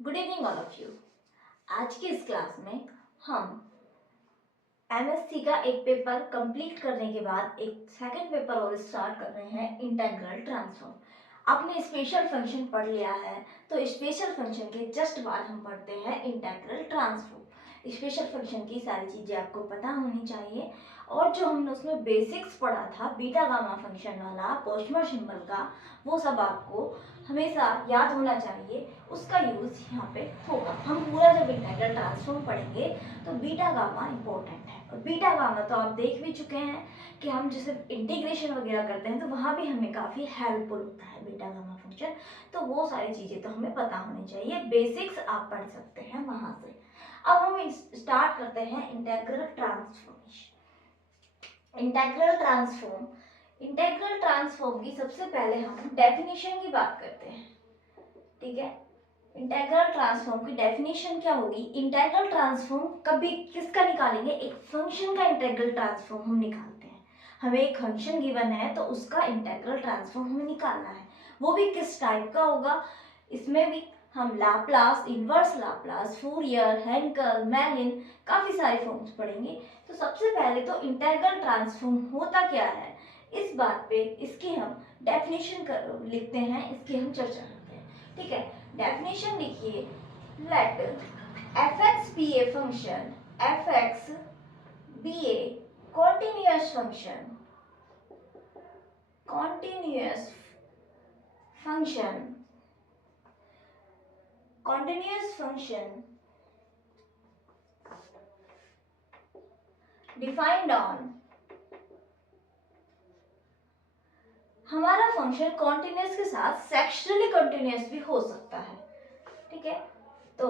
Good evening all of you. आज की इस क्लास में हम एमएससी का एक पेपर कंप्लीट करने के बाद एक सेकंड पेपर और स्टार्ट कर रहे हैं, इंटीग्रल ट्रांसफॉर्म। आपने स्पेशल फंक्शन पढ़ लिया है, तो स्पेशल फंक्शन के जस्ट बाद हम पढ़ते हैं इंटीग्रल ट्रांसफॉर्म। स्पेशल फंक्शन की सारी चीज़ें आपको पता होनी चाहिए, और जो हमने उसमें बेसिक्स पढ़ा था बीटा गामा फंक्शन वाला, पोस्टमर सिंबल का, वो सब आपको हमेशा याद होना चाहिए। उसका यूज़ यहाँ पे होगा। हम पूरा जब इंटीग्रल ट्रांसफॉर्म पढ़ेंगे तो बीटा गामा इम्पोर्टेंट है। और बीटा गामा तो आप देख भी चुके हैं कि हम जैसे इंटीग्रेशन वगैरह करते हैं तो वहाँ भी हमें काफ़ी हेल्पफुल होता है बीटा गामा फंक्शन। तो वो सारी चीज़ें तो हमें पता होनी चाहिए, बेसिक्स आप पढ़ सकते हैं वहाँ से। अब हम स्टार्ट करते हैं इंटीग्रल ट्रांसफॉर्मेशन। इंटीग्रल ट्रांसफॉर्म की सबसे पहले हम डेफिनेशन की बात करते हैं, ठीक है। इंटीग्रल ट्रांसफॉर्म की डेफिनेशन क्या होगी? इंटीग्रल ट्रांसफॉर्म कभी किसका निकालेंगे? एक फंक्शन का इंटीग्रल ट्रांसफॉर्म हम निकालते हैं। हमें एक फंक्शन गिवन है तो उसका इंटीग्रल ट्रांसफॉर्म हमें निकालना है। वो भी किस टाइप का होगा? इसमें भी हम लाप्लास, इनवर्स लाप्लास, फूरियर, हेंकल, मेलिन, काफ़ी सारे फॉर्म्स पढ़ेंगे। तो सबसे पहले तो इंटीग्रल ट्रांसफॉर्म होता क्या है, इस बात पे इसकी हम डेफिनेशन लिखते हैं, इसकी हम चर्चा करते हैं, ठीक है। डेफिनेशन लिखिए, late fx be a function, fx be a continuous function, continuous function, continuous function defined on, हमारा फंक्शन कॉन्टिन्यूस के साथ सेक्शनली कॉन्टिन्यूस भी हो सकता है, ठीक है। तो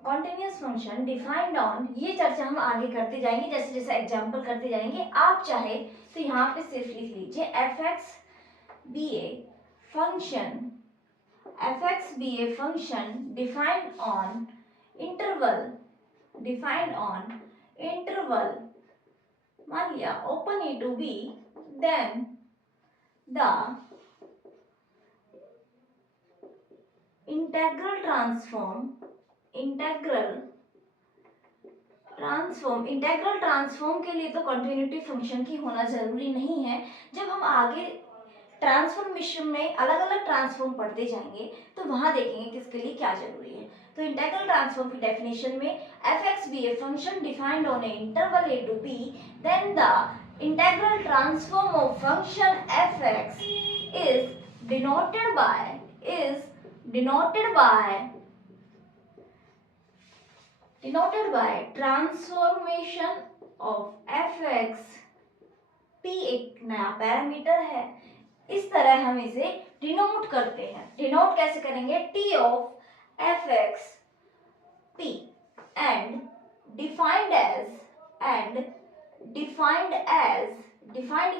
कॉन्टिन्यूस फंक्शन डिफाइंड ऑन, ये चर्चा हम आगे करते जाएंगे, जैसे जैसे एग्जांपल करते जाएंगे। आप चाहे तो यहाँ पे सिर्फ लिख लीजिए fx be a function, fx be a function defined on interval, defined on interval, मान लिया open a to b, then the integral transform के लिए तो कंटिन्यूटी फंक्शन की होना जरूरी नहीं है। जब हम आगे ट्रांसफॉर्मेशन में अलग अलग ट्रांसफॉर्म पढ़ते जाएंगे तो वहां देखेंगे किसके लिए क्या जरूरी है। तो इंटीग्रल ट्रांसफॉर्म की डेफिनेशन में fx be a function defined on a interval a to b, then the integral transform of function fx is denoted by transformation of fx, p एक नया पैरामीटर है, इस तरह हम इसे डिनोट करते हैं। डिनोट कैसे करेंगे? t of fx p and defined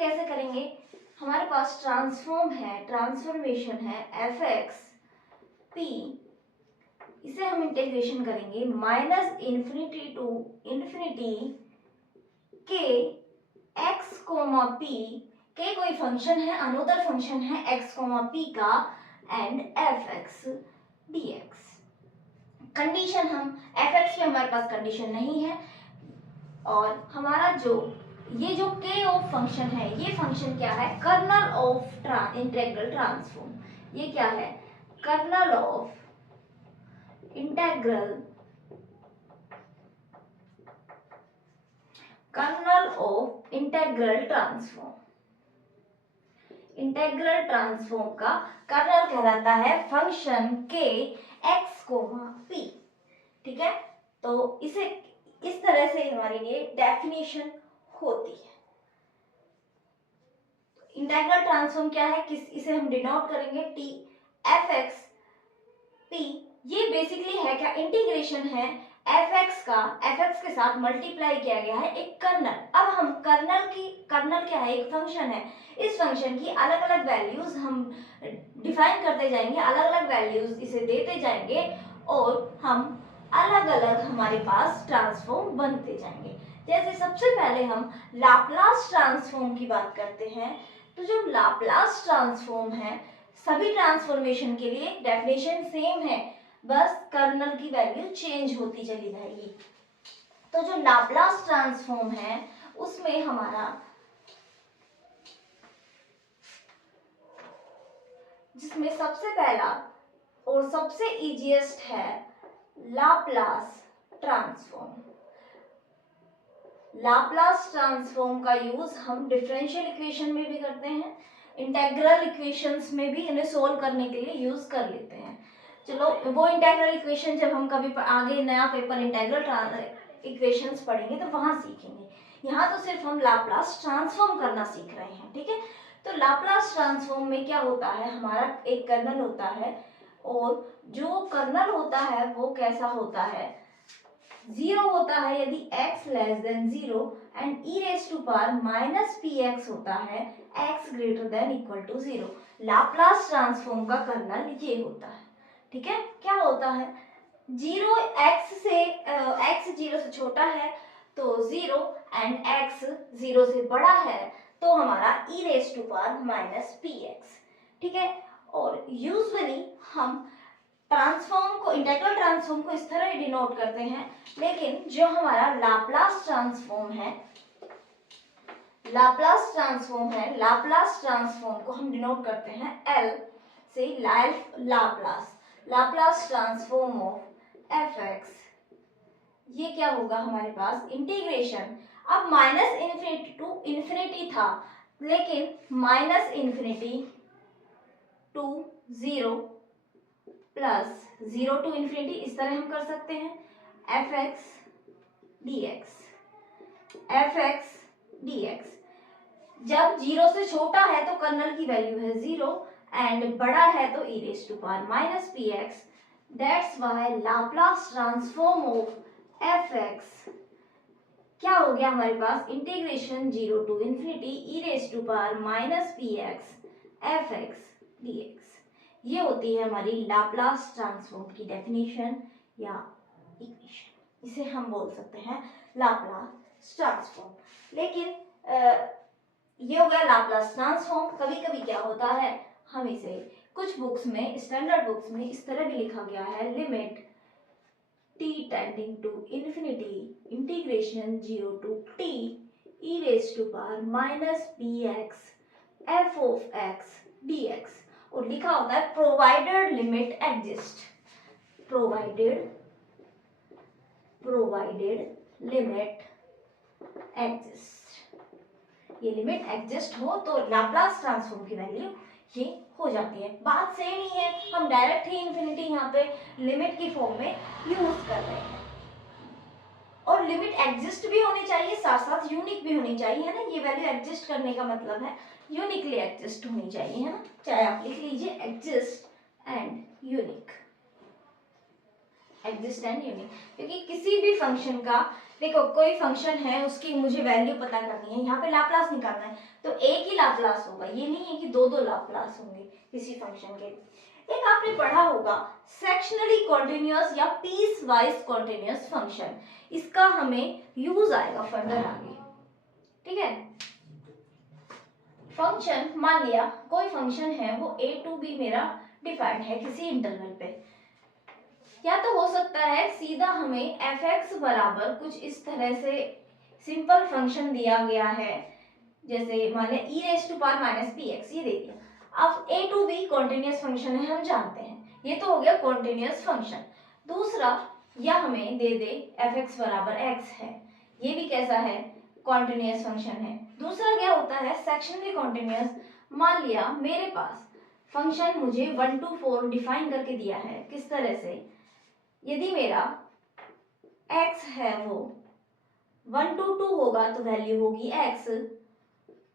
कैसे करेंगे? हमारे पास ट्रांसफॉर्मेशन है fx p, इसे हम इंटीग्रेशन करेंगे माइनस इन्फिनिटी टू इन्फिनिटी के x कोमा p, के कोई फंक्शन है, अनदर फंक्शन है x कोमा p का, एंड fx dx। कंडीशन हम fx में हमारे पास कंडीशन नहीं है, और हमारा ये जो k ऑफ फंक्शन है, ये फंक्शन क्या है? Kernel of integral transform. ये क्या है? Kernel of integral transform. Integral transform का कर्नल कहलाता है फंक्शन के x कोमा p, ठीक है। तो इसे इस तरह से हमारे लिए डेफिनेशन होती है। इंटीग्रल ट्रांसफॉर्म क्या है? इसे हम डिनोट करेंगे t fx p। ये बेसिकली है क्या? इंटीग्रेशन है fx का, fx के साथ मल्टीप्लाई किया गया है एक कर्नल। अब हम कर्नल क्या है? एक फंक्शन है। इस फंक्शन की अलग अलग वैल्यूज हम डिफाइन करते जाएंगे, अलग अलग वैल्यूज इसे देते जाएंगे, और हम अलग अलग हमारे पास ट्रांसफॉर्म बनते जाएंगे। जैसे सबसे पहले हम लाप्लास ट्रांसफॉर्म की बात करते हैं। तो जो लाप्लास ट्रांसफॉर्म है सभी ट्रांसफॉर्मेशन के लिए डेफिनेशन सेम है, बस कर्नल की वैल्यू चेंज होती चली जाएगी। तो जो लाप्लास ट्रांसफॉर्म है उसमें हमारा जिसमें सबसे पहला और सबसे इजीएस्ट है लाप्लास ट्रांसफॉर्म। लाप्लास ट्रांसफॉर्म का यूज हम डिफरेंशियल इक्वेशन में भी करते हैं, इंटेग्रल इक्वेशंस में भी इन्हें सोल्व करने के लिए यूज कर लेते हैं। चलो वो इंटेग्रल इक्वेशन जब हम कभी आगे नया पेपर इंटेग्रल इक्वेशंस पढ़ेंगे तो वहां सीखेंगे। यहाँ तो सिर्फ हम लाप्लास ट्रांसफॉर्म करना सीख रहे हैं, ठीक है। तो लाप्लास ट्रांसफॉर्म में क्या होता है, हमारा एक कर्नल होता है और जो कर्नल होता है वो कैसा होता है, जीरो होता है यदि x less than zero and e raise to power minus P x होता है x greater than equal to zero. Laplace transform का कर्नल ये होता है, ठीक है। क्या होता है, जीरो x जीरो से छोटा है तो जीरो एंड x जीरो से बड़ा है तो हमारा e raise to power minus P x, ठीक है। और यूजुअली हम ट्रांसफॉर्म को, इंटेग्रल ट्रांसफॉर्म को इस तरह डिनोट करते हैं, लेकिन जो हमारा लाप्लास ट्रांसफॉर्म है, लाप्लास ट्रांसफॉर्म को हम डिनोट करते हैं L से, लाप्लास ट्रांसफॉर्म ऑफ fx। ये क्या होगा हमारे पास, इंटीग्रेशन, अब माइनस इन्फिनिटी टू इन्फिनिटी था, लेकिन minus infinity to zero plus zero to infinity, इस तरह हम कर सकते हैं fx dx। जब जीरो से छोटा है तो कर्नल की वैल्यू है जीरो एंड बड़ा है तो e raise to power minus P X. That's why Laplace transform of fx क्या हो गया हमारे पास, integration zero to infinity e raise to power minus P X fx dx। ये होती है हमारी लाप्लास ट्रांसफॉर्म की डेफिनेशन या इक्वेशन, इसे हम बोल सकते हैं लाप्लास ट्रांसफॉर्म। लेकिन ये हो गया लाप्लास ट्रांसफॉर्म। कभी कभी क्या होता है, हम इसे कुछ बुक्स में, स्टैंडर्ड बुक्स में इस तरह भी लिखा गया है, limit t tending to infinity integration zero to t e raise to power minus P x f of x dx, और लिखा होता है provided limit exist, provided limit exist. ये लिमिट एग्जिस्ट हो तो लाप्लास ट्रांसफॉर्म की वैल्यू ये हो जाती है। बात सेम ही है, हम डायरेक्ट ही इंफिनिटी यहाँ पे लिमिट की फॉर्म में यूज कर रहे हैं, और लिमिट एग्जिस्ट भी होनी चाहिए, साथ साथ यूनिक भी होनी चाहिए, है ना। ये वैल्यू एग्जिस्ट करने का मतलब है यूनिकली एग्जिस्ट होनी चाहिए, है ना। चाहे आप लिख लीजिए exist and unique, exist and unique, क्योंकि किसी भी फंक्शन का, देखो कोई फंक्शन है उसकी मुझे वैल्यू पता करनी है, यहाँ पे लाप्लास निकालना है तो एक ही लाप्लास होगा, ये नहीं है कि दो दो लाप्लास होंगे किसी फंक्शन के। एक आपने पढ़ा होगा सेक्शनली कॉन्टिन्यूअस या पीस वाइज कॉन्टिन्यूअस फंक्शन, इसका हमें यूज आएगा फर्दर आगे, ठीक है। फंक्शन, मान लिया कोई फंक्शन है वो a टू b मेरा डिफाइंड है किसी इंटरवल पे, या तो हो सकता है सीधा हमें fx बराबर कुछ इस तरह से सिंपल फंक्शन दिया गया है, जैसे मान लिया e raise to power minus P x, ये दे दिया। अब a to b continuous function है, हम जानते हैं, ये तो हो गया कॉन्टिन्यूअस फंक्शन। दूसरा, या हमें दे दे fx बराबर x है, ये भी कैसा है, कॉन्टिन्यूअस फंक्शन है। दूसरा क्या होता है, सेक्शनली कॉन्टिन्यूअस। मान लिया मेरे पास फंक्शन मुझे 1 to 4 डिफाइन करके दिया है, किस तरह से, यदि मेरा x है वो 1 to 2 होगा तो वैल्यू होगी x,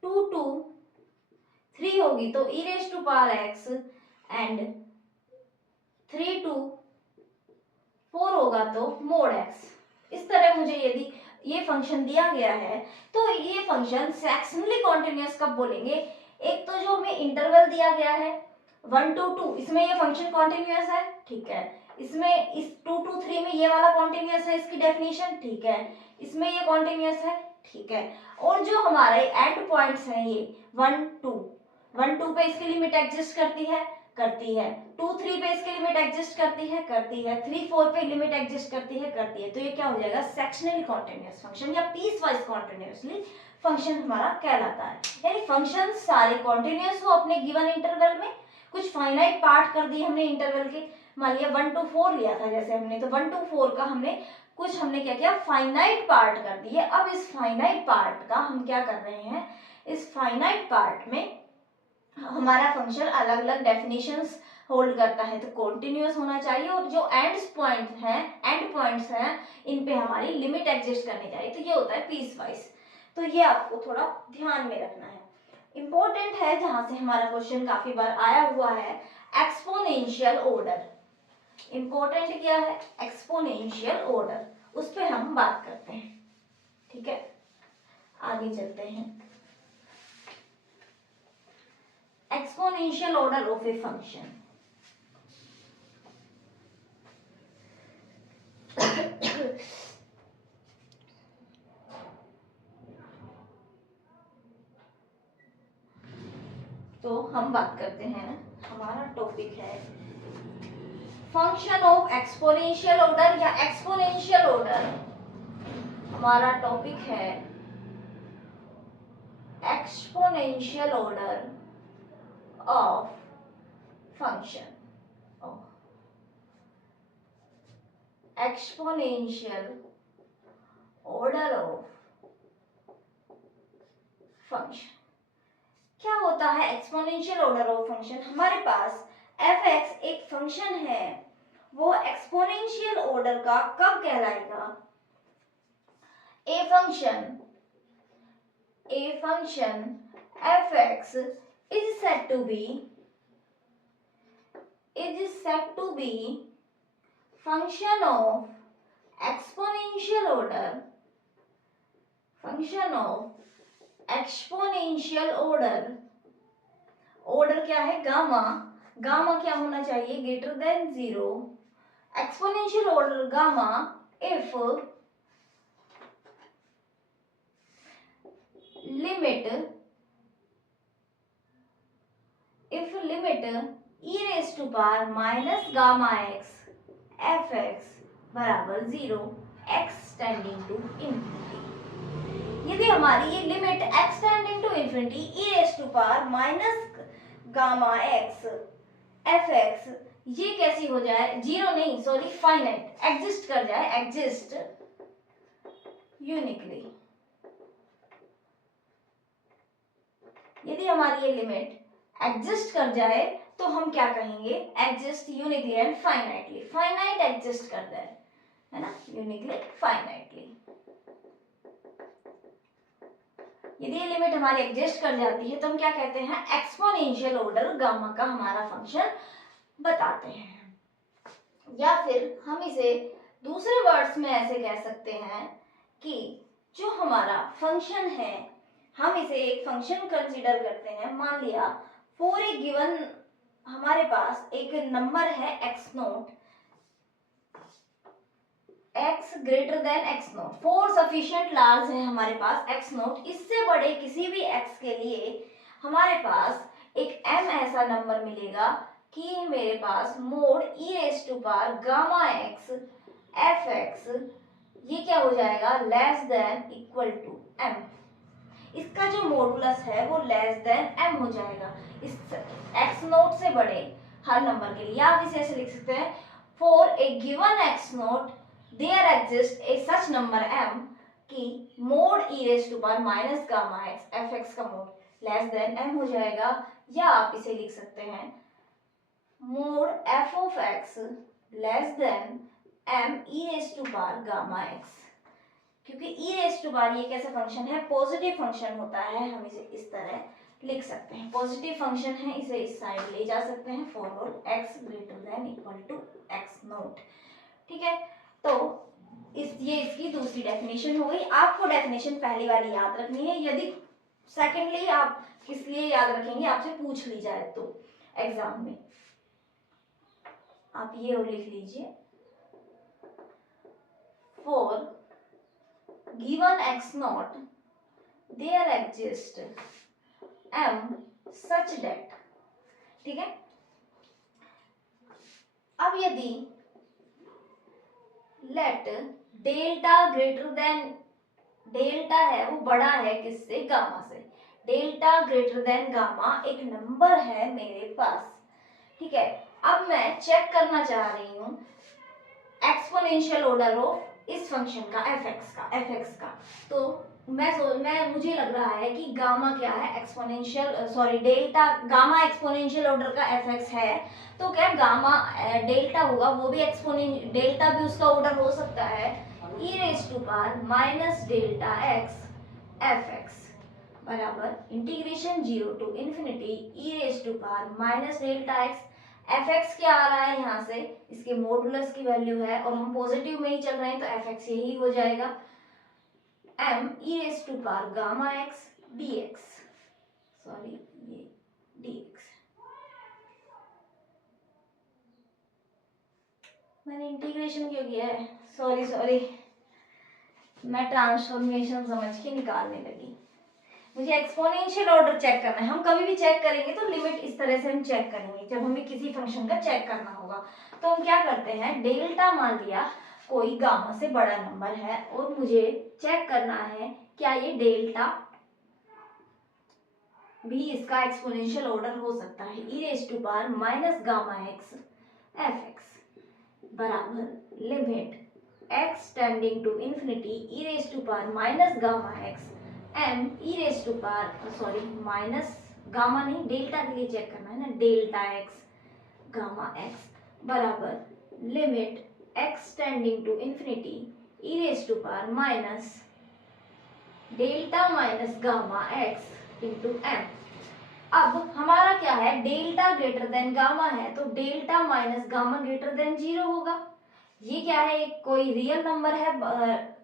2 to 3 होगी तो e raise to power x, and 3 to 4 होगा तो मोड x। इस तरह मुझे यदि ये फंक्शन दिया गया है तो ये फंक्शन सेक्शनली कॉन्टिन्यूअस कब बोलेंगे, एक तो जो हमें इंटरवल दिया गया है 1 to 2, इसमें ये फंक्शन कॉन्टिन्यूअस है, ठीक है। इसमें इस 2 to 3 में ये वाला कॉन्टिन्यूअस है, इसकी डेफिनेशन, ठीक है। इसमें ये कॉन्टिन्यूअस है, ठीक है। और जो हमारे एंड पॉइंट्स हैं ये 1 2 पे इसकी लिमिट एग्जिस्ट करती है, करती है, 2-3 पे इसकी लिमिट एग्जिस्ट करती है 3-4 पे लिमिट एग्जिस्ट करती है। तो ये क्या हो जाएगा, सेक्शनली कॉन्टिन्यूअस फंक्शन या पीस वाइज कॉन्टिन्यूअसली फंक्शन हमारा कहलाता है। यानी फंक्शन सारे कॉन्टिन्यूअस हो अपने गिवन इंटरवल में, कुछ फाइनाइट पार्ट कर दिए हमने इंटरवल के, मान लिया 1 to 4 लिया था जैसे हमने, तो 1 to 4 का हमने क्या किया, फाइनाइट पार्ट कर दिए। अब इस फाइनाइट पार्ट का हम क्या कर रहे हैं, इस फाइनाइट पार्ट में हमारा फंक्शन अलग अलग डेफिनेशंस होल्ड करता है, तो कॉन्टिन्यूअस होना चाहिए और जो एंड पॉइंट्स हैं इन पे हमारी लिमिट एग्जिस्ट करनी चाहिए, तो ये होता है पीस वाइज। तो ये आपको थोड़ा ध्यान में रखना है, इंपॉर्टेंट है, जहां से हमारा क्वेश्चन काफी बार आया हुआ है, एक्सपोनेंशियल ऑर्डर। इंपॉर्टेंट क्या है, एक्सपोनेंशियल ऑर्डर, उस पर हम बात करते हैं। ठीक है, आगे चलते हैं। Exponential order of a function. तो हम बात करते हैं, हमारा टॉपिक है फंक्शन ऑफ एक्सपोनेंशियल ऑर्डर या एक्सपोनेंशियल ऑर्डर। हमारा टॉपिक है exponential order of function, exponential order of function. क्या होता है एक्सपोनेंशियल ऑर्डर ऑफ फंक्शन, हमारे पास f(x) एक फंक्शन है, वो एक्सपोनेंशियल ऑर्डर का कब कहलाएगा, a function f(x) is said to be function of exponential order, order क्या है, गामा, क्या होना चाहिए, greater than 0, exponential order gamma if limit e raised to power minus gamma x f(x) बराबर 0, x टेंडिंग टू इंफिनिटी। यदि हमारी ये limit x tending to infinity e raised to power minus gamma x f(x) ये कैसी हो जाए, zero नहीं sorry finite, exist कर जाए, एग्जिस्ट यूनिकली। यदि हमारी ये लिमिट एग्जिस्ट कर जाए तो हम क्या कहेंगे, exist uniquely and finitely, finite exist कर जाए, है ना, यूनिकली फाइनाइटली। यदि ये लिमिट हमारी एग्जिस्ट कर जाती है तो हम क्या कहते हैं, एक्सपोनेंशियल ऑर्डर गामा का हमारा फंक्शन बताते हैं। या फिर हम इसे दूसरे वर्ड्स में ऐसे कह सकते हैं कि जो हमारा फंक्शन है, हम इसे एक फंक्शन कंसीडर करते हैं, मान लिया फॉर ए गिवन हमारे पास एक नंबर है x note, x greater then x note, four sufficient large है हमारे पास x नोट, इससे बड़े किसी भी x के लिए हमारे पास एक m ऐसा नंबर मिलेगा कि मेरे पास mod e raise to power gamma x f(x) ये क्या हो जाएगा, less than equal to m। इसका जो मॉडुलस है वो लेस देन m हो जाएगा इस x नोट से बड़े हर नंबर के लिए। या आप इसे ऐसे लिख सकते हैं, for a given x naught there exist a such number m कि mod e raise to power minus gamma x f(x) का मोड लेस देन m हो जाएगा। या आप इसे लिख सकते हैं, mod f(x) less than m e raise to power gamma x, क्योंकि e रेज टू पावर ये कैसा फंक्शन है, पॉजिटिव फंक्शन होता है, हम इसे इस तरह लिख सकते हैं, पॉजिटिव फंक्शन है, इसे इस साइड ले जा सकते हैं, for all x greater than equal to x naught. ठीक है, तो ये इसकी दूसरी डेफिनेशन हो गई। आपको डेफिनेशन पहली वाली याद रखनी है, यदि सेकेंडली आप किस लिए याद रखेंगे, आपसे पूछ ली जाए तो एग्जाम में, आप ये और लिख लीजिए, for given x naught there exist m such that, ठीक है, अब यदि let delta greater than, delta है वो बड़ा है किससे, गामा से, डेल्टा ग्रेटर देन गामा एक नंबर है मेरे पास, ठीक है। अब मैं चेक करना चाह रही हूँ एक्सपोनेंशियल ऑर्डर ऑफ इस फंक्शन का एफ एक्स का, तो मुझे लग रहा है कि गामा क्या है, exponential sorry delta, gamma exponential order का एफ एक्स है, तो क्या गामा डेल्टा होगा, वो भी एक्सपोनेंशियल, डेल्टा भी उसका ऑर्डर हो सकता है, E raise to power minus delta X F X बराबर integration 0 to infinity E raise to power minus delta X. F X क्या आ रहा है यहाँ से, इसके मॉडुलस की वैल्यू है और हम पॉजिटिव में ही चल रहे हैं तो एफ एक्स यही हो जाएगा, m E raise to power gamma x d x, sorry ये डी एक्स, मैंने इंटीग्रेशन क्यों किया है, सॉरी मैं ट्रांसफॉर्मेशन समझ के निकालने लगी, मुझे एक्सपोनेंशियल ऑर्डर चेक करना है। हम कभी भी चेक करेंगे तो लिमिट इस तरह से हम चेक करेंगे, जब हमें किसी फंक्शन का चेक करना होगा तो हम क्या करते हैं, डेल्टा मान लिया कोई गामा से बड़ा नंबर है और मुझे चेक करना है क्या ये डेल्टा भी इसका एक्सपोनेंशियल ऑर्डर हो सकता है, E raise to power minus gamma X F X बराबर limit x tending to infinity E raise to power minus gamma X M E raise to power sorry minus gamma नहीं, delta के लिए check करना है ना, delta X gamma X बराबर limit x tending to infinity E raise to power minus delta minus gamma X into M. अब हमारा क्या है, डेल्टा ग्रेटर देन गामा है तो delta minus gamma greater than 0 होगा। ये क्या है, कोई रियल नंबर है,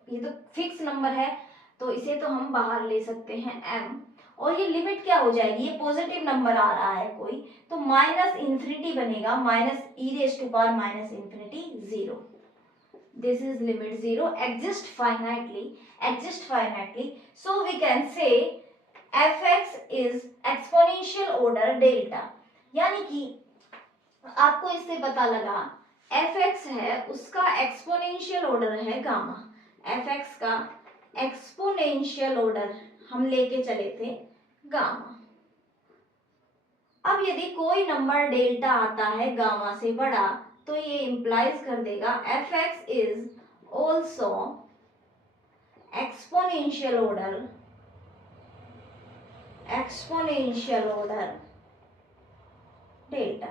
ये तो फिक्स नंबर है तो इसे तो हम बाहर ले सकते हैं m, और ये लिमिट क्या हो जाएगी, ये पॉजिटिव नंबर आ रहा है कोई तो माइनस इन्फिनिटी बनेगा, minus e raise to power minus infinity 0, this is limit 0 exist finitely, so we can say fx is exponential order delta, यानी कि आपको इससे पता लगा fx है उसका एक्सपोनेंशियल ऑर्डर है गामा, fx का एक्सपोनेंशियल ऑर्डर हम लेके चले थे गामा। अब यदि कोई नंबर डेल्टा आता है गामा से बड़ा तो ये इंप्लाइज कर देगा fx is also exponential order delta,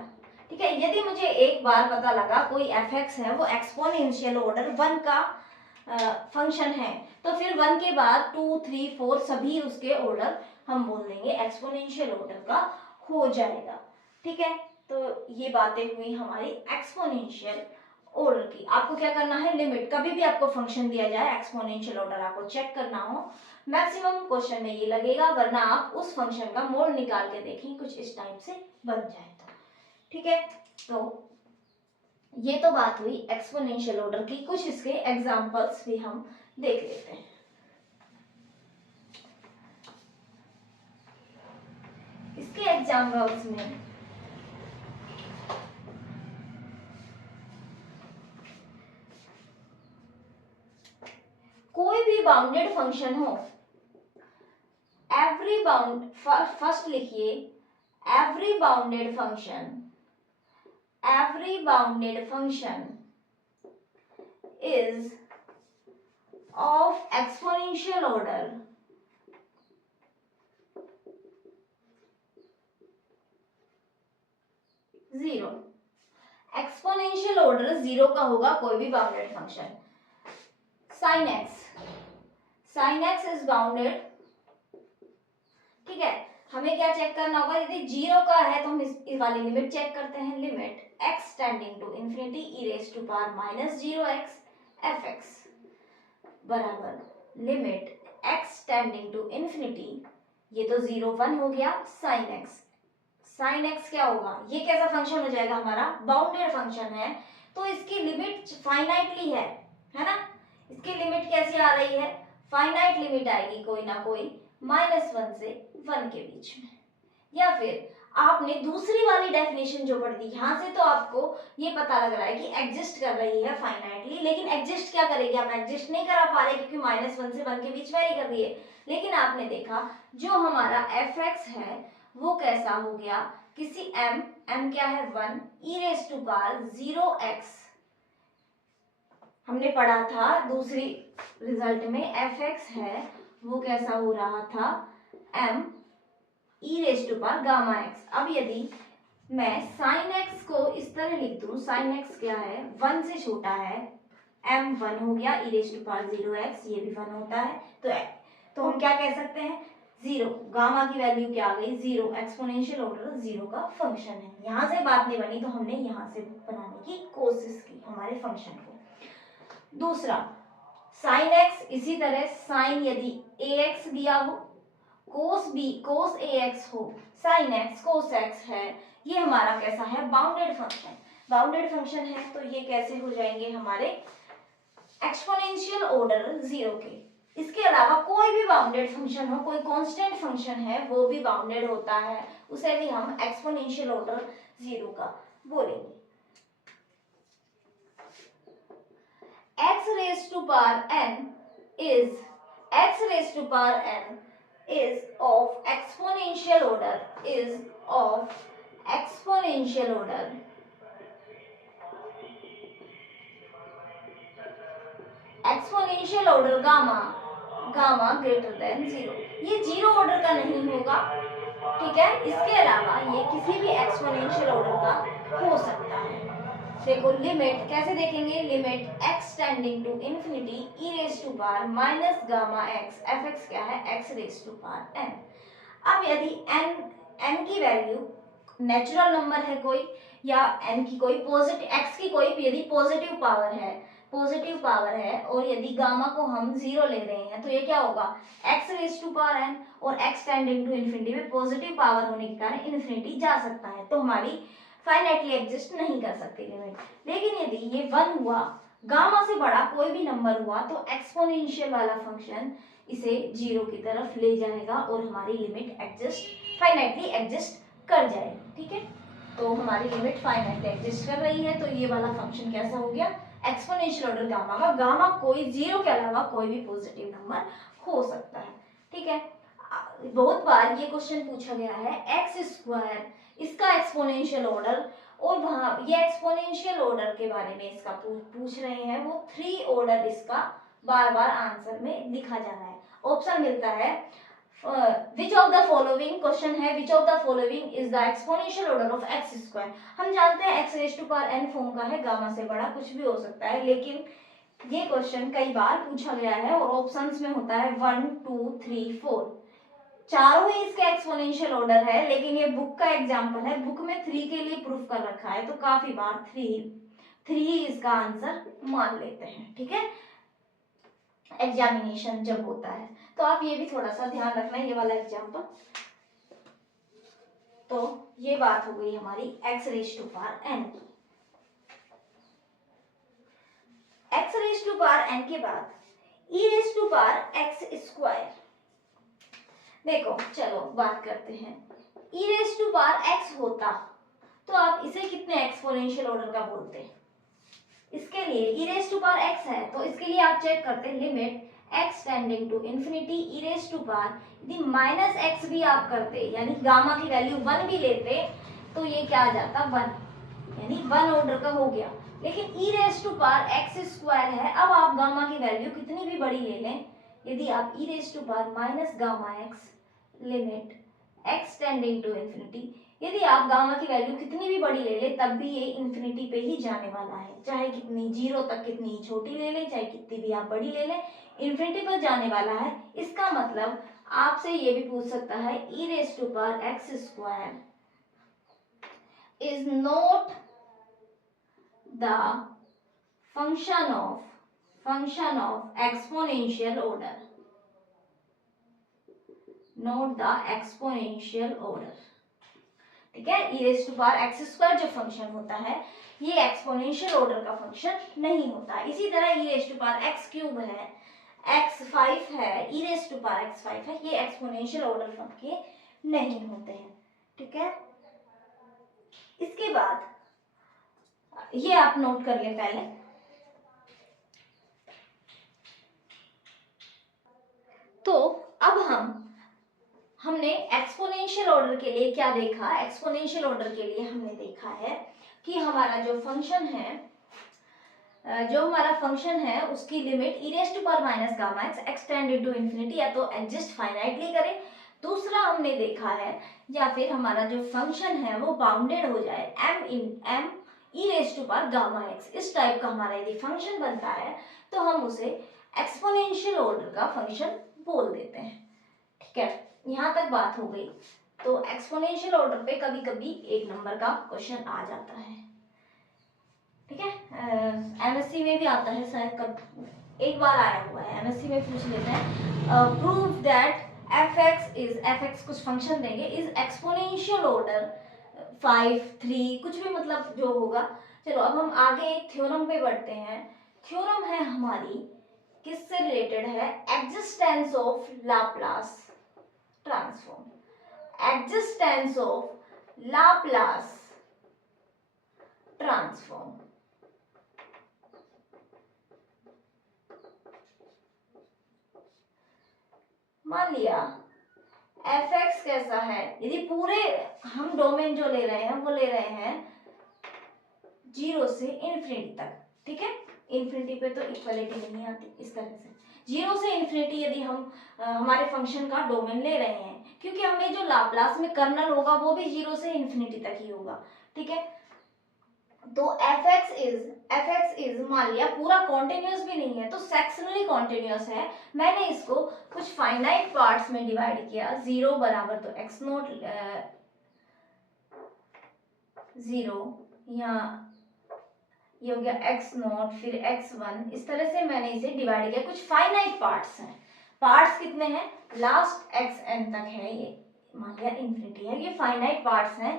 ठीक है। यदि मुझे एक बार पता लगा कोई fx है वो एक्सपोनेंशियल ऑर्डर 1 का फंक्शन है तो फिर 1 के बाद 2 3 4 सभी उसके ऑर्डर हम बोल देंगे एक्सपोनेंशियल ऑर्डर का हो जाएगा, ठीक है। तो ये बातें हुई हमारी एक्सपोनेंशियल ऑर्डर की। आपको क्या करना है, लिमिट, कभी भी आपको फंक्शन दिया जाए एक्सपोनेंशियल ऑर्डर आपको चेक करना हो, मैक्सिमम क्वेश्चन में ये लगेगा, वरना आप उस फंक्शन का मोड निकाल के देखें कुछ इस टाइप से बन जाए तो, ठीक है। तो ये तो बात हुई एक्सपोनेंशियल ऑर्डर की, कुछ इसके एग्जांपल्स भी हम देख लेते हैं। इसके एग्जांपल्स में कोई भी बाउंडेड फंक्शन हो, एवरी बाउंड, फर्स्ट लिखिए every bounded function is of exponential order zero, exponential order 0 का होगा कोई भी bounded function. sin x is bounded, ठीक है। हमें क्या चेक करना होगा, यदि 0 का है तो हम इस वाली लिमिट चेक करते हैं, limit x tending to infinity E raise to power minus 0x fx बराबर limit x tending to infinity, ये तो 0 1 हो गया, sin x क्या होगा, ये कैसा फंक्शन हो जाएगा हमारा, बाउंडेड फंक्शन है तो इसकी लिमिट फाइनाइटली है ना, इसकी लिमिट कैसी आ रही है, फाइनाइट लिमिट आएगी कोई ना कोई -1 से 1 के बीच में, या फिर आपने दूसरी वाली डेफिनेशन जो पढ़ी थी, यहाँ से तो आपको ये पता लग रहा है कि एग्जिस्ट कर रही है फाइनाइटली, लेकिन एग्जिस्ट क्या करेगी, आप एग्जिस्ट नहीं करा पा रहे क्योंकि -1 से 1 के बीच वेरी कर रही है। लेकिन आपने देखा जो हमारा एफ एक्स है वो कैसा हो गया, किसी m क्या है 1 e⁻0x, हमने पढ़ा था दूसरी रिजल्ट में एफ एक्स है वो कैसा हो रहा था m e⁻γx। अब यदि मैं sin x को इस तरह लिख दूं, sin x क्या है 1 से छोटा है, m 1 हो गया, e⁻0x ये भी 1 होता है, तो हम क्या कह सकते हैं, 0, गामा की वैल्यू क्या आ गई 0, एक्सपोनेंशियल ऑर्डर 0 का फंक्शन है। यहाँ से बात नहीं बनी तो हमने यहाँ से बनाने की कोशिश की हमारे फंक्शन को। दूसरा sin x, इसी तरह sin यदि ax दिया हो, cos ax हो, sin x cos x है, ये हमारा कैसा है बाउंडेड फंक्शन। बाउंडेड फंक्शन है तो ये कैसे हो जाएंगे हमारे एक्सपोनेंशियल ऑर्डर 0 के। इसके अलावा कोई भी बाउंडेड फंक्शन हो, कोई कांस्टेंट फंक्शन है वो भी बाउंडेड होता है, उसे भी हम एक्सपोनेंशियल ऑर्डर 0 का बोलेंगे। x raised to power n is of exponential order, exponential order gamma greater than 0। ये 0 ऑर्डर का नहीं होगा, ठीक है। इसके अलावा ये किसी भी एक्सपोनेंशियल ऑर्डर का हो सकता है। देखो लिमिट कैसे देखेंगे, limit x tending to infinity e⁻−γx, f(x) क्या है x⁻n। अब यदि n की वैल्यू नेचुरल नंबर है कोई, या n की कोई पॉजिटिव, x की कोई यदि पॉजिटिव पावर है और यदि गामा को हम 0 ले रहे हैं तो ये क्या होगा x⁻n, और x टेंडिंग टू इंफिनिटी में पॉजिटिव पावर होने के कारण इंफिनिटी जा सकता है, तो हमारी फाइनाइटली एग्जिस्ट नहीं कर सकती लिमिट। लेकिन यदि ये 1 हुआ, गामा से बड़ा कोई भी नंबर हुआ, तो एक्सपोनेंशियल वाला फंक्शन इसे 0 की तरफ ले जाएगा और हमारी लिमिट फाइनाइटली एग्जिस्ट कर जाएगी, ठीक है। तो हमारी लिमिट फाइनाइटली एग्जिस्ट कर रही है, तो ये वाला फंक्शन कैसा हो गया एक्सपोनेंशियल ऑर्डर गामा का। गामा कोई 0 के अलावा कोई भी पॉजिटिव नंबर हो सकता है, ठीक है। बहुत बार ये क्वेश्चन पूछा गया है x², इसका एक्सपोनेंशियल ऑर्डर, और वहां ये एक्सपोनेंशियल ऑर्डर के बारे में इसका पूछ रहे हैं, वो 3 ऑर्डर इसका बार बार आंसर में लिखा जा रहा है। ऑप्शन मिलता है which of the following, question है which of the following is the exponential order of x²। हम जानते हैं x⁻n फॉर्म का है, गामा से बड़ा कुछ भी हो सकता है, लेकिन ये क्वेश्चन कई बार पूछा गया है और ऑप्शंस में होता है 1 2 3 4, चारों ही इसके एक्सपोनेंशियल ऑर्डर है, लेकिन ये बुक का एग्जांपल है, बुक में 3 के लिए प्रूफ कर रखा है, तो काफी बार 3 इसका आंसर मान लेते हैं, ठीक है, एग्जामिनेशन जब होता है। तो आप ये भी थोड़ा सा ध्यान रखना, ये वाला एग्जांपल। तो ये बात हो गई हमारी x⁻n की। x⁻n के बाद e⁻x²। देखो चलो बात करते हैं, e⁻x होता तो आप इसे कितने एक्सपोनेंशियल ऑर्डर का बोलते हैं। इसके लिए e⁻x है तो इसके लिए आप चेक करते हैं limit x tending to infinity यदि -x भी आप करते, यानी गामा की वैल्यू 1 भी लेते, तो ये क्या आ जाता 1, यानी 1 ऑर्डर का हो गया। लेकिन e⁻x² है, अब आप गामा की वैल्यू कितनी भी बड़ी ले लें, यदि आप e⁻−γx limit x tending to infinity, यदि आप गामा की वैल्यू कितनी भी बड़ी ले ले तब भी ये इंफिनिटी पे ही जाने वाला है, चाहे कितनी 0 तक कितनी छोटी ले ले, चाहे कितनी भी आप बड़ी ले लें, इंफिनिटी पर जाने वाला है। इसका मतलब आपसे ये भी पूछ सकता है e⁻x² is not the function of exponential order, not the exponential order, ठीक है। e⁻x² जो फंक्शन होता है ये एक्सपोनेंशियल ऑर्डर का फंक्शन नहीं होता। इसी तरह e⁻x³ है, x5 है, e⁻x5 है, ये एक्सपोनेंशियल ऑर्डर के नहीं होते हैं, ठीक है। इसके बाद ये आप नोट कर लें पहले। तो अब हमने एक्सपोनेंशियल ऑर्डर के लिए क्या देखा, एक्सपोनेंशियल ऑर्डर के लिए हमने देखा है कि हमारा जो फंक्शन है उसकी limit e raise to power minus gamma x extended to infinity या तो एग्जिस्ट फाइनाइटली करें। दूसरा हमने देखा है या फिर हमारा जो फंक्शन है वो बाउंडेड हो जाए m e raise to power gamma x, इस टाइप का हमारा यदि फंक्शन बनता है तो हम उसे एक्सपोनेंशियल ऑर्डर का फंक्शन बोल देते हैं। ठीक है, यहाँ तक बात हो गई। तो एक्सपोनेंशियल ऑर्डर पे कभी कभी एक नंबर का क्वेश्चन आ जाता है। ठीक है, एमएससी में भी आता है शायद, कब एक बार आया हुआ है, एमएससी में पूछ लेते हैं प्रूव दैट एफ एक्स कुछ फंक्शन देंगे इज एक्सपोनेंशियल ऑर्डर 5 3 कुछ भी, मतलब जो होगा। चलो अब हम आगे एक थ्योरम पे बढ़ते हैं। थ्योरम है हमारी किससे रिलेटेड है, existence of Laplace transform, existence of Laplace transform. मान लिया एफ एक्स कैसा है, यदि पूरे हम डोमेन जो ले रहे हैं वो ले रहे हैं 0 से इन्फिनिटी तक। ठीक है, इन्फिनिटी पे तो इक्वलिटी नहीं आती, इस तरह से 0 से इन्फिनिटी यदि हम हमारे फंक्शन का डोमेन ले रहे हैं, क्योंकि हमें जो लाप्लास में कर्नल होगा वो भी 0 से इन्फिनिटी तक ही होगा। ठीक है, तो एफ एक्स इज मान लिया पूरा कॉन्टिन्यूस भी नहीं है तो सेक्शनली कॉन्टिन्यूस है। मैंने इसको कुछ फाइनाइट पार्ट्स में डिवाइड किया, 0 बराबर तो x नोट 0, यहाँ ये हो गया x नोट, फिर x1, इस तरह से मैंने इसे डिवाइड किया। कुछ फाइनाइट पार्ट्स हैं, पार्ट्स कितने हैं, लास्ट xn तक है, ये मान लिया इन्फिनिटी है, ये फाइनाइट पार्ट्स हैं।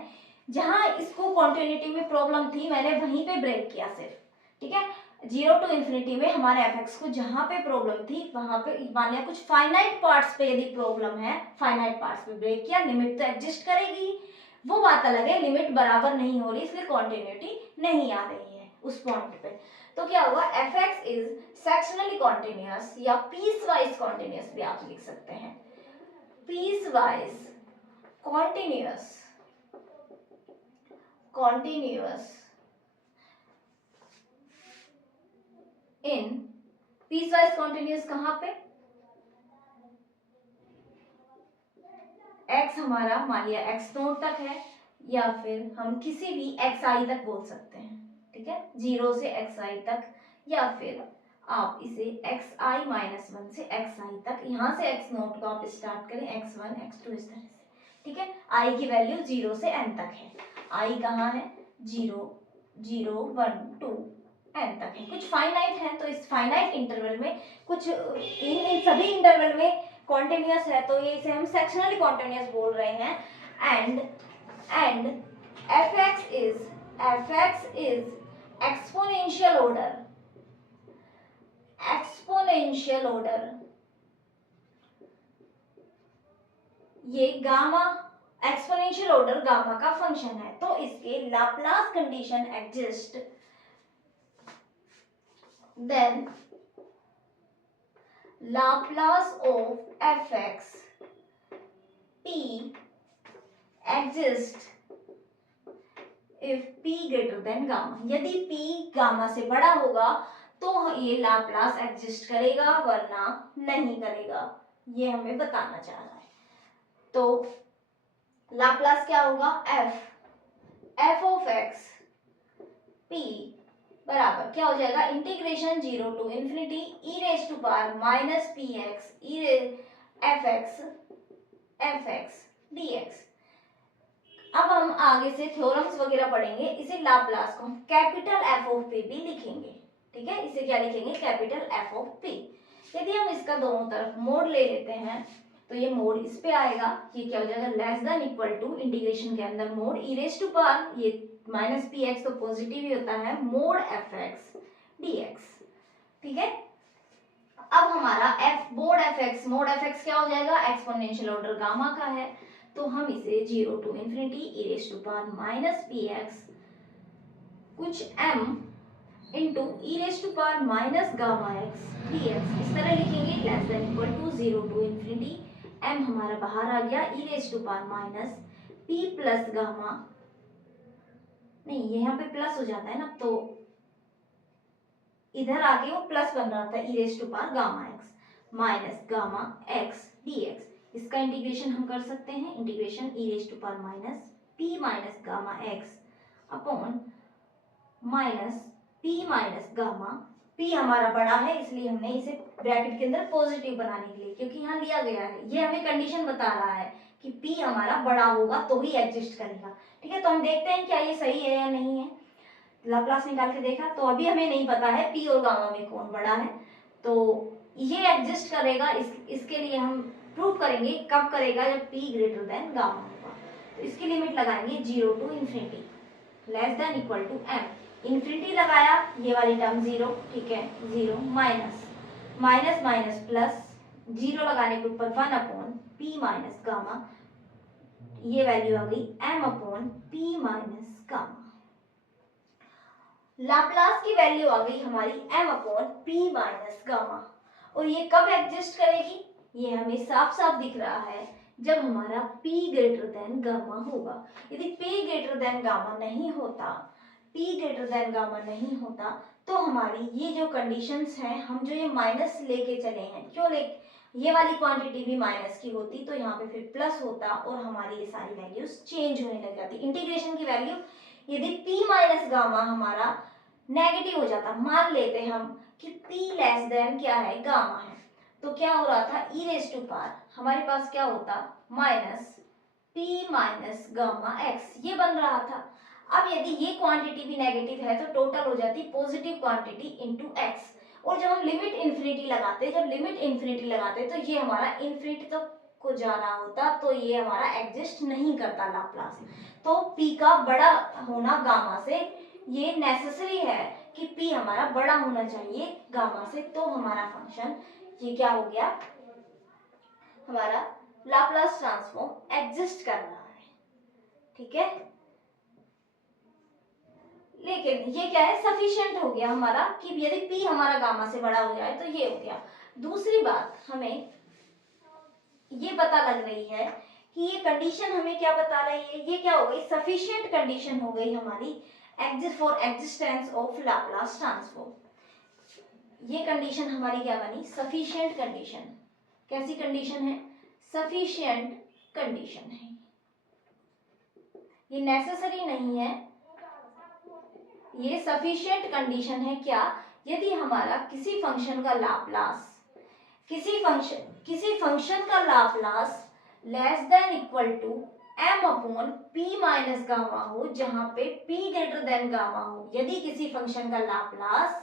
जहां इसको कॉन्टिन्यूटी में प्रॉब्लम थी मैंने वहीं पे ब्रेक किया सिर्फ। ठीक है, 0 टू इन्फिनिटी में हमारे एफ एक्स को जहां पे प्रॉब्लम थी वहां पे मान लिया कुछ फाइनाइट पार्ट्स पे यदि प्रॉब्लम है, फाइनाइट पार्ट्स पे ब्रेक किया, लिमिट तो एग्जिस्ट करेगी, वो बात अलग है, लिमिट बराबर नहीं हो रही इसलिए कॉन्टिन्यूटी नहीं आ रही है उस पॉइंट पे। तो क्या हुआ, f x is sectionally continuous या पीस वाइज कॉन्टिन्यूअस भी आप लिख सकते हैं, piecewise continuous, continuous in piecewise continuous कहां पे, x हमारा मान लिया x नोट तक है या फिर हम किसी भी xi तक बोल सकते हैं। ठीक है, 0 से xi तक या फिर आप इसे xi माइनस 1 से xi तक, यहां से x नोट को आप स्टार्ट करें x1 x2 इस तरह से। ठीक है, i की वैल्यू 0 से n तक है, i कहाँ है 0 0 1 2 n तक है, कुछ फाइनाइट है तो इस फाइनाइट इंटरवल में कुछ इन सभी इंटरवल में कॉन्टिन्यूअस है तो ये इसे हम सेक्शनली कॉन्टिन्यूअस बोल रहे हैं। And f x is exponential order, exponential order, ये गामा एक्सपोनेंशियल ऑर्डर गामा का फंक्शन है तो इसके Laplace condition exist, then Laplace of f x p exist if p greater than gamma, यदि p गामा से बड़ा होगा तो ये लाप्लास एग्जिस्ट करेगा वरना नहीं करेगा, ये हमें बताना चाह रहा है। तो लाप्लास क्या होगा, एफ ऑफ एक्स p बराबर क्या हो जाएगा, integration 0 to infinity e raise to power minus P x F x dx। अब हम आगे से थ्योरम्स वगैरह पढ़ेंगे, इसे लाप्लास को हम कैपिटल एफ ऑफ पी भी लिखेंगे। ठीक है, इसे क्या लिखेंगे, कैपिटल एफ ऑफ पी। यदि हम इसका दोनों तरफ मोड ले लेते हैं तो ये मोड इस पे आएगा, ये क्या हो जाएगा, less than equal to integration के अंदर mod e raise to power, ये माइनस पी एक्स तो पॉजिटिव ही होता है, मोड एफ एक्स dx। ठीक है, अब हमारा मोड एफ एक्स क्या हो जाएगा, एक्सपोनेंशियल ऑर्डर गामा का है तो हम इसे 0 to infinity E raise to power minus P x कुछ m into e raise to power minus gamma x d x इस तरह लिखेंगे, less than equal to 0 to infinity m हमारा बाहर आ गया, e raise to power minus p plus gamma, नहीं ये यहाँ पे प्लस हो जाता है ना, तो इधर आके वो प्लस बन रहा था, e raise to power gamma x minus gamma x d x. इसका इंटीग्रेशन हम कर सकते हैं, integration e raise to power minus p minus gamma x upon minus p minus gamma, p हमारा बड़ा है इसलिए हमने इसे ब्रैकेट के अंदर पॉजिटिव बनाने के लिए, क्योंकि यहाँ लिया गया है, ये हमें कंडीशन बता रहा है कि p हमारा बड़ा होगा तो ही एग्जिस्ट करेगा। ठीक है, तो हम देखते हैं क्या ये सही है या नहीं है। लाप्लास निकाल के देखा तो अभी हमें नहीं पता है p और गामा में कौन बड़ा है, तो ये एग्जिस्ट करेगा। इसके लिए हम प्रूव करेंगे, कब करेगा, जब p ग्रेटर देन गामा होगा। तो इसकी लिमिट लगाएंगे 0 to infinity less than equal to m, infinity लगाया, ये वाली टर्म 0, ठीक है, 0 माइनस माइनस माइनस प्लस, 0 लगाने के ऊपर 1 अपॉन p माइनस गामा, ये वैल्यू आ गई m upon p minus gamma. Laplace की वैल्यू आ गई हमारी m upon p minus gamma, और ये कब एग्जिस्ट करेगी, ये हमें साफ साफ दिख रहा है जब हमारा p ग्रेटर देन गामा होगा। यदि p ग्रेटर देन गामा नहीं होता, p ग्रेटर देन गामा नहीं होता, तो हमारी ये जो कंडीशंस हैं, हम जो ये माइनस लेके चले हैं, क्यों ये वाली क्वांटिटी भी माइनस की होती तो यहाँ पे फिर प्लस होता और हमारी ये सारी वैल्यूज चेंज होने लग जाती। इंटीग्रेशन की वैल्यू, यदि p माइनस गामा हमारा नेगेटिव हो जाता, मान लेते हम कि p लेस देन क्या है, गामा है, तो क्या हो रहा था, ई रेज टू पावर हमारे पास क्या होता, minus p minus gamma x, ये बन रहा था। अब यदि ये क्वांटिटी भी नेगेटिव है तो टोटल हो जाती पॉजिटिव क्वांटिटी इनटू x, और जब हम लिमिट इन्फिनिटी लगाते, जब लिमिट इन्फिनिटी लगाते तो ये हमारा इन्फिनिटी तक को जा रहा होता, तो ये हमारा एग्जिस्ट नहीं करता लाप्लास। तो p का बड़ा होना गामा से, ये नेसेसरी है कि p हमारा बड़ा होना चाहिए गामा से, तो हमारा फंक्शन ये क्या हो गया, हमारा लाप्लास ट्रांसफॉर्म एग्जिस्ट कर रहा है। ठीक है, लेकिन ये क्या है, सफिशिएंट हो गया हमारा कि यदि p हमारा गामा से बड़ा हो जाए तो ये हो गया। दूसरी बात हमें ये पता लग रही है कि ये कंडीशन हमें क्या बता रही है, ये क्या हो गई, सफिशिएंट कंडीशन हो गई हमारी for existence of Laplace transform. ये कंडीशन हमारी क्या बनी, सफिशिएंट कंडीशन। कैसी कंडीशन है, सफिशिएंट कंडीशन है, ये नेसेसरी नहीं है, ये सफिशिएंट कंडीशन है। क्या, यदि हमारा किसी फंक्शन का लाप्लास, किसी फंक्शन का Laplace less than equal to m upon p minus gamma हो, जहां पे p ग्रेटर देन गामा हो, यदि किसी फंक्शन का Laplace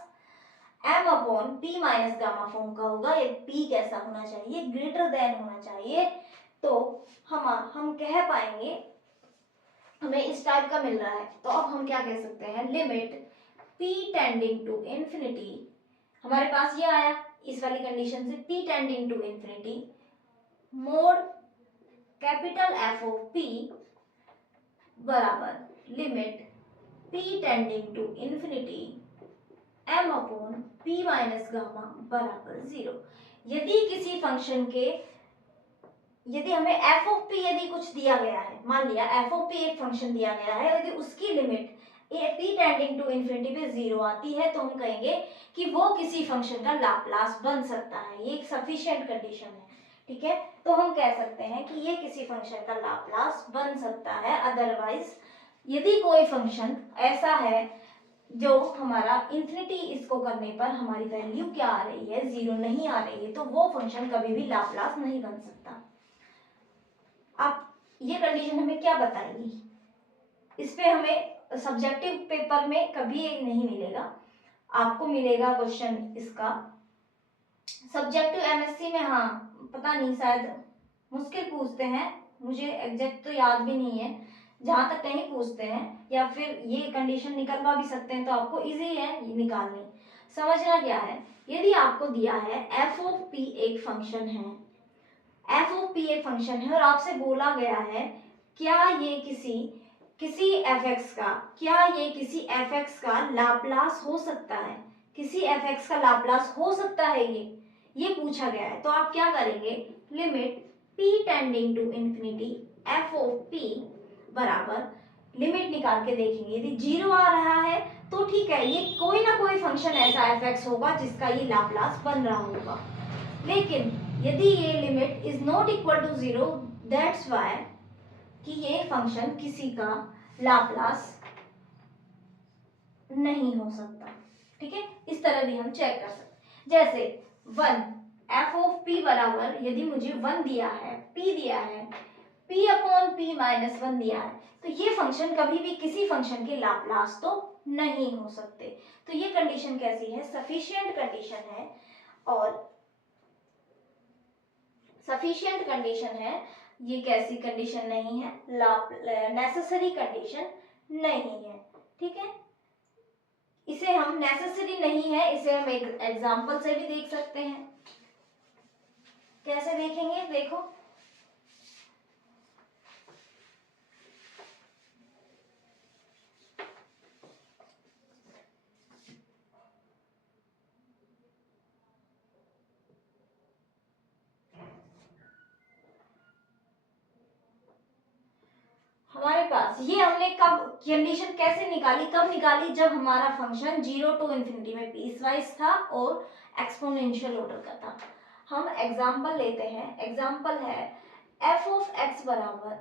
m upon p minus gamma form का होगा, ये p कैसा होना चाहिए, ग्रेटर देन होना चाहिए, तो हम कह पाएंगे, हमें इस टाइप का मिल रहा है, तो अब हम क्या कह सकते हैं, limit p tending to infinity, हमारे पास ये आया इस वाली कंडीशन से, p tending to infinity mod capital F of p बराबर limit p tending to infinity m upon p minus gamma बराबर 0। यदि किसी फंक्शन के, यदि हमें f ऑफ p यदि कुछ दिया गया है, मान लिया f ऑफ p एक फंक्शन दिया गया है, यदि उसकी limit p tending to infinity पे 0 आती है, तो हम कहेंगे कि वो किसी फंक्शन का लाप्लास बन सकता है, ये एक सफिशिएंट कंडीशन है। ठीक है, तो हम कह सकते हैं कि ये किसी फंक्शन का लाप्लास बन सकता है। अदरवाइज यदि कोई फंक्शन ऐसा है जो हमारा इन्फिनिटी इसको करने पर हमारी वैल्यू क्या आ रही है, 0 नहीं आ रही है, तो वो फंक्शन कभी भी लाप्लास नहीं बन सकता। अब ये कंडीशन हमें क्या बताएगी, इस पे हमें सब्जेक्टिव पेपर में कभी नहीं मिलेगा, आपको मिलेगा क्वेश्चन इसका सब्जेक्टिव एमएससी में। हाँ, पता नहीं, शायद मुश्किल पूछते हैं, मुझे एग्जैक्ट तो याद भी नहीं है, जहां तक नहीं पूछते हैं, या फिर ये कंडीशन निकलवा भी सकते हैं, तो आपको इजी है ये निकालनी। समझना क्या है, यदि आपको दिया है f ऑफ p एक फंक्शन है, एफ ऑफ पी एक फंक्शन है और आपसे बोला गया है क्या ये किसी एफ एक्स का, क्या ये किसी एफ एक्स का लाप्लास हो सकता है, किसी एफ एक्स का लाप्लास हो सकता है, ये पूछा गया है। तो आप क्या करेंगे, limit p tending to infinity f of p बराबर लिमिट निकाल के देखेंगे। यदि जीरो आ रहा है तो ठीक है, ये कोई ना कोई फंक्शन ऐसा एफ एक्स होगा जिसका ये लाप्लास बन रहा होगा। लेकिन यदि ये limit is not equal to zero, that's why कि ये फंक्शन किसी का लाप्लास नहीं हो सकता। ठीक है, इस तरह भी हम चेक कर सकते। जैसे 1 एफ ऑफ पी बराबर, यदि मुझे 1 दिया है, p दिया है, p अपॉन p माइनस 1 दिया है, तो ये फंक्शन कभी भी किसी फंक्शन के लाप्लास तो नहीं हो सकते। तो ये कंडीशन कैसी है, सफिशिएंट कंडीशन है। और सफिशिएंट कंडीशन है, ये कैसी कंडीशन नहीं है, नेसेसरी कंडीशन नहीं है। ठीक है, इसे हम नेसेसरी नहीं है, इसे हम एक एग्जांपल से भी देख सकते हैं। कैसे देखेंगे, देखो हमारे पास ये हमने कब कंडीशन कैसे निकाली, कब निकाली, जब हमारा फंक्शन 0 टू इंफिनिटी में पीसवाइज था और एक्सपोनेंशियल ऑर्डर का था। हम एग्जांपल लेते हैं, एग्जांपल है f ऑफ x बराबर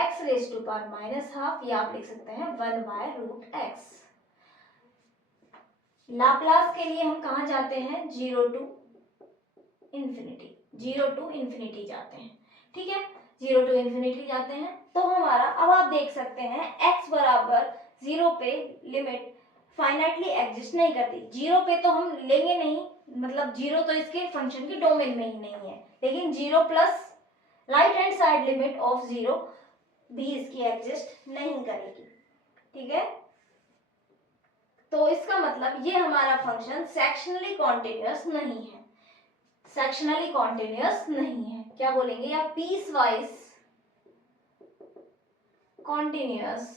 x raise to power minus half, या आप लिख सकते हैं 1 बाय रूट x। लाप्लास के लिए हम कहाँ जाते हैं, 0 टू इंफिनिटी जाते हैं। ठीक है, 0 टू इंफिनिटी जाते हैं। तो हमारा, अब आप देख सकते हैं x बराबर 0 पे लिमिट फाइनाइटली एग्जिस्ट नहीं करती। 0 पे तो हम लेंगे नहीं, मतलब 0 तो इसके फंक्शन के डोमेन में ही नहीं है, लेकिन 0 plus right hand side limit of 0 भी इसकी एग्जिस्ट नहीं करेगी। ठीक है, तो इसका मतलब ये हमारा फंक्शन सेक्शनली कॉन्टिन्यूअस नहीं है, सेक्शनली कॉन्टिन्यूअस नहीं है। क्या बोलेंगे, या पीस वाइज कॉन्टिन्यूअस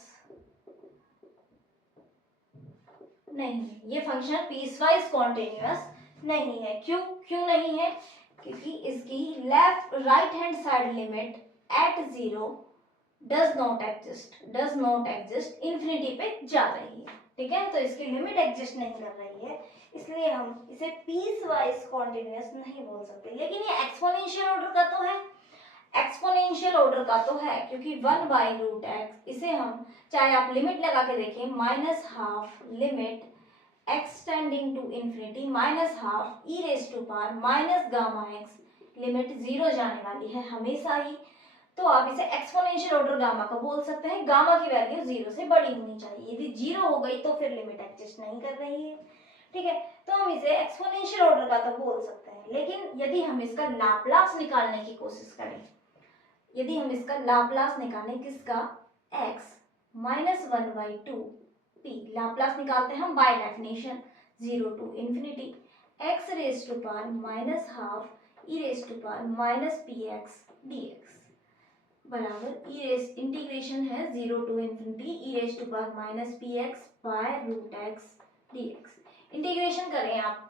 नहीं, ये फंक्शन पीस वाइज कॉन्टिन्यूअस नहीं है। क्यों नहीं है, क्योंकि इसकी left right hand side limit at 0 does not exist infinity पे जा रही है। ठीक है, तो इसकी लिमिट एग्जिस्ट नहीं कर रही है, इसलिए हम इसे पीस वाइज कॉन्टिन्यूअस नहीं बोल सकते। लेकिन ये एक्सपोनेंशियल ऑर्डर का तो है, एक्सपोनेंशियल ऑर्डर का तो है, क्योंकि 1 बाई रूट एक्स, इसे हम चाहे आप लिमिट लगा के देखें, minus half limit x tending to infinity minus half e raise to power minus gamma x, limit 0 जाने वाली है हमेशा ही। तो आप इसे एक्सपोनेंशियल ऑर्डर गामा का बोल सकते हैं। गामा की वैल्यू 0 से बड़ी होनी चाहिए, यदि 0 हो गई तो फिर लिमिट एग्जिस्ट नहीं कर रही है। ठीक है, तो हम इसे एक्सपोनेंशियल ऑर्डर का तो बोल सकते हैं। लेकिन यदि हम इसका लाप्लास निकालने की कोशिश करें, यदि हम इसका लाप्लास निकालें, किसका, x माइनस 1 बाई 2 p, लाप्लास निकालते हैं हम by definition 0 to infinity x raise to power minus half e raise to power minus P x d x बराबर ई रेज, इंटीग्रेशन है 0 to infinity e raise to power minus P x by root x d x. Integration करें आप,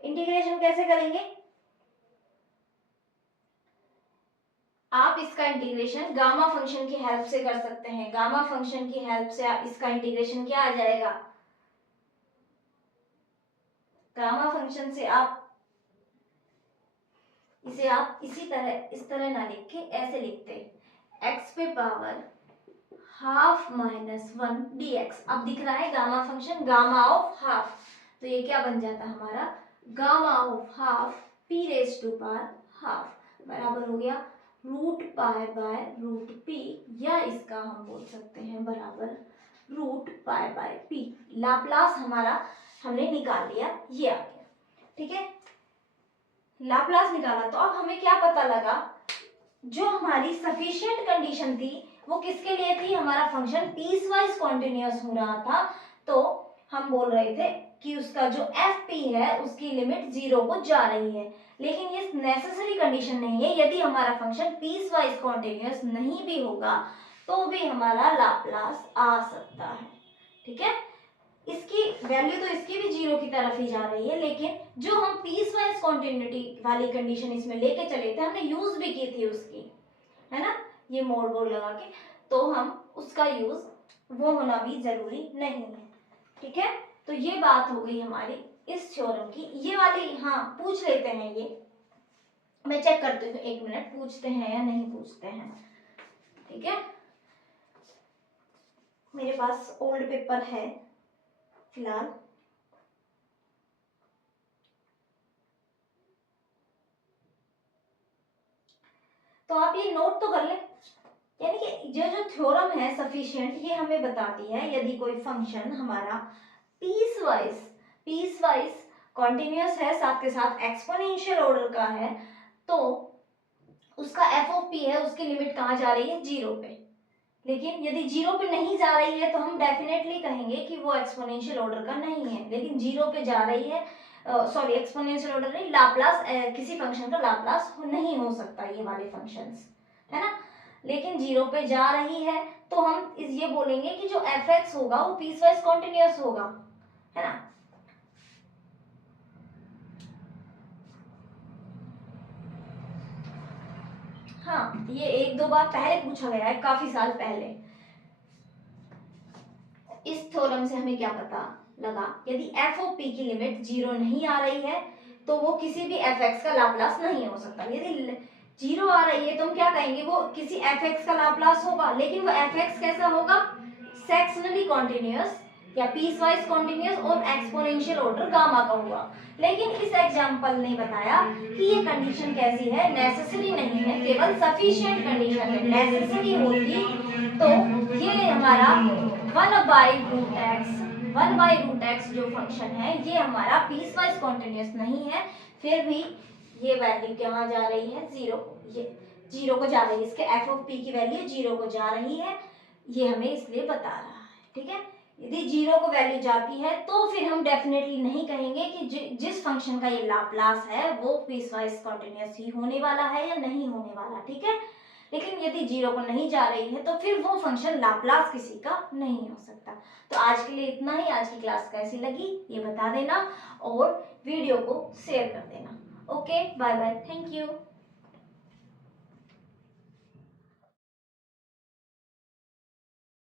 integration कैसे करेंगे, आप इसका integration gamma function की help से कर सकते हैं। गामा फंक्शन की हेल्प से आप इसका इंटीग्रेशन क्या आ जाएगा, गामा फंक्शन से आप इसे आप इस तरह ना लिख के ऐसे लिखते, x पे पावर हाफ माइनस 1 dx। अब दिख रहा है gamma function, gamma of half, तो ये क्या बन जाता हमारा, gamma of half p raise to power half बराबर हो गया root pi by root p, या इसका हम बोल सकते हैं बराबर root pi by p. Laplace हमारा हमने निकाल लिया, ये आ गया। ठीक है, लाप्लास निकाला, तो अब हमें क्या पता लगा, जो हमारी सफिशिएंट कंडीशन थी वो किसके लिए थी, हमारा फंक्शन पीस वाइज कॉन्टिन्यूअस हो रहा था, तो हम बोल रहे थे कि उसका जो एफ पी है उसकी लिमिट 0 को जा रही है। लेकिन ये नेसेसरी कंडीशन नहीं है। यदि हमारा फंक्शन पीस वाइज कॉन्टिन्यूअस नहीं भी होगा तो भी हमारा लाप्लास आ सकता है। ठीक है, इसकी वैल्यू तो इसकी भी जीरो की तरफ ही जा रही है, लेकिन जो हम पीस वाइज कॉन्टिन्यूटी वाली कंडीशन इसमें लेके चले थे, हमने यूज भी की थी उसकी, है ना, ये मोड़ बोर्ड लगा के, तो हम उसका यूज वो होना भी जरूरी नहीं है। ठीक है, तो ये बात हो गई हमारी इस थ्योरम की। ये वाली हाँ पूछ लेते हैं, ये मैं चेक करती हूँ, एक मिनट, पूछते हैं या नहीं पूछते हैं। ठीक है, मेरे पास ओल्ड पेपर है फिलहाल। तो आप ये नोट तो कर लें, यानी कि जो जो थ्योरम है सफिशिएंट, ये हमें बताती है यदि कोई फंक्शन हमारा पीस वाइज कॉन्टिन्यूअस है, साथ के साथ एक्सपोनेंशियल ऑर्डर का है, तो उसका एफ ऑफ पी है, उसकी लिमिट कहाँ जा रही है, जीरो पे। लेकिन यदि जीरो पे नहीं जा रही है तो हम डेफिनेटली कहेंगे कि वो एक्सपोनेंशियल ऑर्डर का नहीं है। लेकिन जीरो पे जा रही है, सॉरी एक्सपोनेंशियल ऑर्डर नहीं, लाप्लास, किसी फंक्शन का लाप्लास नहीं हो सकता ये वाले फंक्शंस, है ना। लेकिन जीरो पे जा रही है तो हम ये बोलेंगे कि जो एफ एक्स होगा वो पीसवाइज कॉन्टिन्यूअस होगा, है ना। हाँ, ये एक दो बार पहले पूछा गया है, काफी साल पहले। इस थ्योरम से हमें क्या पता लगा, यदि एफ ऑफ पी की लिमिट जीरो नहीं आ रही है तो वो किसी भी एफ एक्स का लाप्लास नहीं हो सकता। यदि जीरो आ रही है तो हम क्या कहेंगे, वो किसी एफ एक्स का लाप्लास होगा, लेकिन वो एफ एक्स कैसा होगा, सेक्शनली कॉन्टिन्यूअस या पीस वाइज कॉन्टिन्यूअस और एक्सपोनेंशियल ऑर्डर गामा का होगा। लेकिन इस एग्जाम्पल ने बताया कि ये कंडीशन कैसी है, नेसेसरी नहीं है, केवल सफिशिएंट कंडीशन है। नेसेसरी होती तो ये हमारा वन बाई रूट एक्स जो फंक्शन है ये हमारा पीस वाइज कॉन्टिन्यूअस नहीं है, फिर भी ये वैल्यू कहाँ जा रही है, जीरो, ये जीरो को जा रही है, इसके एफ ऑफ पी की वैल्यू जीरो को जा रही है, ये हमें इसलिए बता रहा है। ठीक है, यदि जीरो को वैल्यू जाती है तो फिर हम डेफिनेटली नहीं कहेंगे कि जिस फंक्शन का ये लाप्लास है वो पीस वाइज कॉन्टिन्यूअस ही होने वाला है या नहीं होने वाला। ठीक है, लेकिन यदि जीरो को नहीं जा रही है तो फिर वो फंक्शन लाप्लास किसी का नहीं हो सकता। तो आज के लिए इतना ही। आज की क्लास कैसी लगी ये बता देना और वीडियो को शेयर कर देना। Okay, bye bye, thank you.